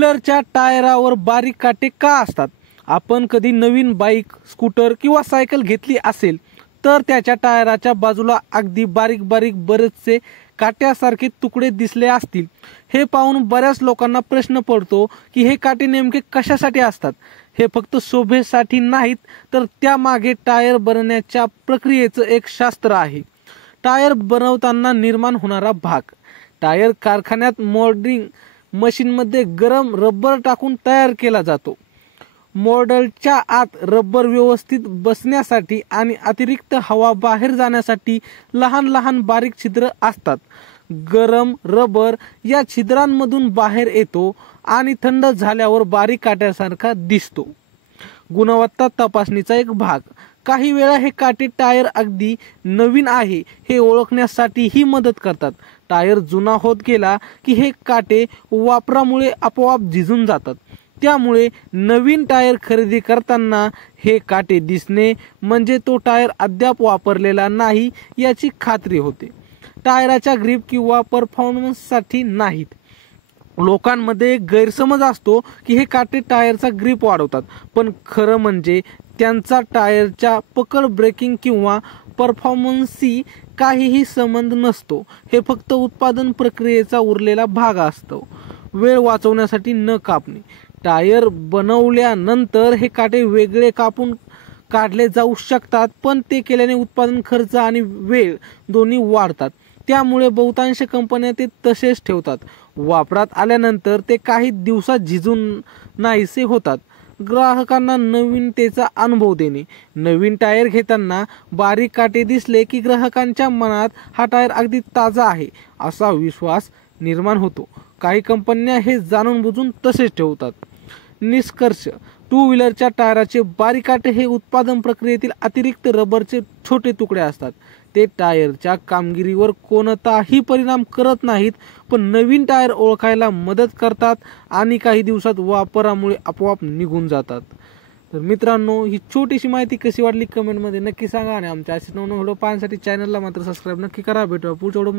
व्हीलरच्या टायरावर बारीक काटे का असतात? आपण कधी नवीन बाईक, स्कूटर किंवा सायकल घेतली असेल तर त्याच्या टायराच्या बाजूला अगदी बारीक बारीक बरेचसे काट्यासारखे तुकडे दिसले असतील. हे पाहून बऱ्याच लोकांना प्रश्न पडतो की हे काटे नेमके कशासाठी असतात. हे फक्त शोभेसाठी नाहीत, तर त्यामागे टायर बनवण्याच्या प्रक्रियेचं एक शास्त्र आहे. टायर बनवताना निर्माण होणारा भाग. टायर कारखान्यात मोल्डिंग मशीनमध्ये गरम रबर टाकून तयार केला जातो. मोल्डच्या आत रबर व्यवस्थित बसण्यासाठी आणि अतिरिक्त हवा बाहेर जाण्यासाठी लहान लहान बारीक छिद्र असतात. गरम रबर या छिद्रांमधून बाहेर येतो आणि थंड झाल्यावर बारीक काट्यासारखा दिसतो. गुणवत्ता तपासणीचा एक भाग. काही वेळा हे काटे टायर अगदी नवीन आहे हे ओळखण्यासाठीही मदत करतात. टायर जुना होत गेला की हे काटे वापरामुळे आपोआप झिजून जातात. त्यामुळे नवीन टायर खरेदी करताना हे काटे दिसणे म्हणजे तो टायर अद्याप वापरलेला नाही याची खात्री होते. टायराच्या ग्रिप किंवा परफॉर्मन्ससाठी नाहीत. लोकांमध्ये गैरसमज असतो की हे काटे टायरचा ग्रिप वाढवतात, पण खरं म्हणजे त्यांचा टायरच्या पकड, ब्रेकिंग किंवा परफॉर्मन्सशी काहीही संबंध नसतो. हे फक्त उत्पादन प्रक्रियेचा उरलेला भाग असतो. वेळ वाचवण्यासाठी न कापणे. टायर बनवल्यानंतर हे काटे वेगळे कापून काढले जाऊ शकतात, पण ते केल्याने उत्पादन खर्च आणि वेळ दोन्ही वाढतात. त्यामुळे बहुतांश कंपन्या ते तसेच ठेवतात. वापरात आल्यानंतर ते काही दिवसात झिजून नाहीसे होतात. ग्राहकांना नवीनतेचा अनुभव देणे. नवीन टायर घेताना बारीक काटे दिसले की ग्राहकांच्या मनात हा टायर अगदी ताजा आहे असा विश्वास निर्माण होतो. काही कंपन्या हे जाणून बुजून तसेच ठेवतात. निष्कर्ष. टू व्हीलरच्या टायराचे बारीक काटे हे उत्पादन प्रक्रियेतील अतिरिक्त रबरचे छोटे तुकडे असतात. ते टायरच्या कामगिरीवर कोणताही परिणाम करत नाहीत, पण नवीन टायर ओळखायला मदत करतात आणि काही दिवसात वापरामुळे आपोआप निघून जातात. तर मित्रांनो, ही छोटीशी माहिती कशी वाटली कमेंटमध्ये नक्की सांगा आणि आमच्या असे नवनवीन व्हिडिओ पाहण्यासाठी चॅनलला मात्र सबस्क्राईब नक्की करा. भेटूया पुढच्या व्हिडिओ.